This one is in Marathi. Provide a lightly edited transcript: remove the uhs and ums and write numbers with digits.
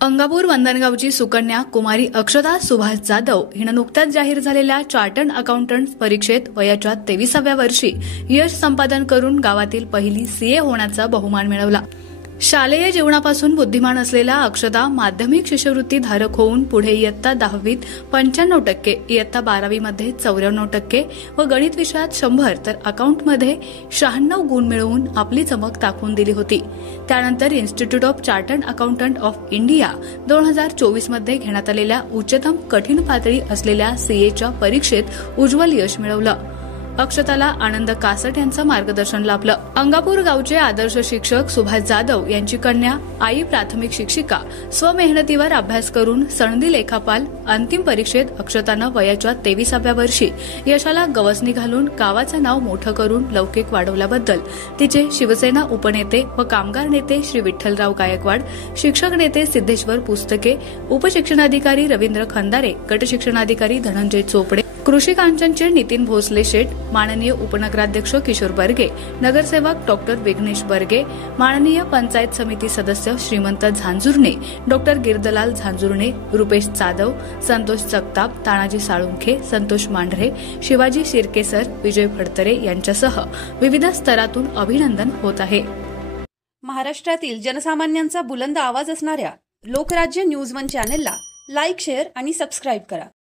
अंगापूर वंदनगावची सुकन्या कुमारी अक्षता सुभाष जाधव हिनं नुकत्याच जाहीर झालेल्या चार्टर्ड अकाउंटंट परीक्षेत वयाच्या 23व्या वर्षी यश संपादन करून गावातील पहिली सीए होण्याचा बहुमान मिळवला। शालेय जीवनापासून बुद्धिमान असलेला अक्षता माध्यमिक शिष्यवृत्ती धारक होऊन पुढे इयत्ता 10वीत 95%, इयत्ता 12वीमध्ये 94% व गणित विषयात 100 तर अकाउंटमध्ये 96 गुण मिळवून आपली चमक दाखवून दिली होती। त्यानंतर institute of chartered accountant of India 2024 मध्ये घेण्यात आलेल्या उच्चतम कठीण पातळी असलेल्या सीएच्या परीक्षेत उज्ज्वल यश मिळवलं। अक्षताला आनंद कासट यांचं मार्गदर्शन लाभलं। अंगापूर गावचे आदर्श शिक्षक सुभाष जाधव यांची कन्या आई प्राथमिक शिक्षिका स्वमेहनतीवर अभ्यास करून सनदी लेखापाल अंतिम परीक्षेत अक्षतानं वयाच्या 23व्या वर्षी यशाला गवसणी घालून गावाचं नाव मोठं करून लौकिक वाढवल्याबद्दल तिचे शिवसेना उपनेते व कामगार नेते श्री विठ्ठलराव गायकवाड, शिक्षक नेते सिद्धेश्वर पुस्तके, उपशिक्षणाधिकारी रवींद्र खंदारे, गट शिक्षणाधिकारी धनंजय चोपडे, कृषी कांचनचे नितीन भोसले शेठ, माननीय उपनगराध्यक्ष किशोर बर्गे, नगरसेवक डॉक्टर विघ्नेश बर्गे, माननीय पंचायत समिती सदस्य श्रीमंत झांजुर्णे, डॉक्टर गिरदलाल झांजुर्णे, रुपेश जाधव, संतोष जगताप, तानाजी साळुंखे, संतोष मांढरे, शिवाजी शिर्केसर, विजय फडतरे यांच्यासह विविध स्तरातून अभिनंदन होत आहे। महाराष्ट्रातील जनसामान्यांचा बुलंद आवाज असणाऱ्या लोकराज्य न्यूज 1 चॅनलला लाईक, शेअर आणि सबस्क्राईब करा।